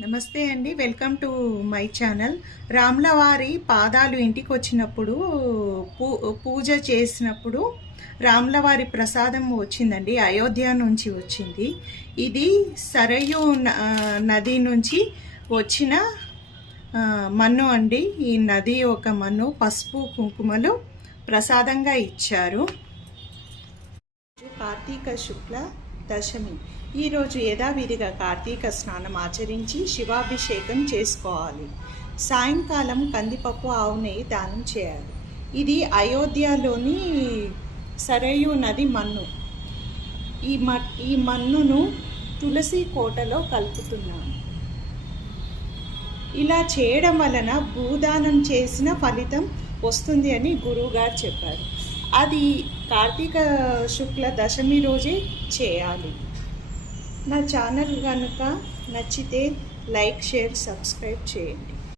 నమస్తే అండి. Welcome to my channel. రామ్లవారి పాదాలు ఇంటికి వచ్చినప్పుడు పూ పూజ చేసినప్పుడు రామ్లవారి ప్రసాదం వచ్చిందండి. అయోధ్య నుంచి వచ్చింది. ఇది సరయు న- నది నుంచి వచ్చిన మన్ను అండి. ఈ నది ఒక మన్ను పసుపు కుంకుమలు ప్రసాదంగా ఇచ్చారు. కార్తీక శుక్ల దశమి. ఈరోజు యథావిధిగా కార్తీక స్నానం ఆచరించి శివాభిషేకం చేసుకోవాలి. సాయంకాలం కందిపప్పు ఆవు నెయ్యి దానం చేయాలి. ఇది అయోధ్యలోని సరయు నది మన్ను. ఈ మ ఈ మన్నును తులసి కోటలో కలుపుతున్నాను. ఇలా చేయడం వలన భూదానం చేసిన ఫలితం వస్తుంది అని గురువుగారు చెప్పారు. అది కార్తీక శుక్ల దశమి రోజే చేయాలి. నా ఛానల్ కనుక నచ్చితే లైక్ షేర్ సబ్స్క్రైబ్ చేయండి.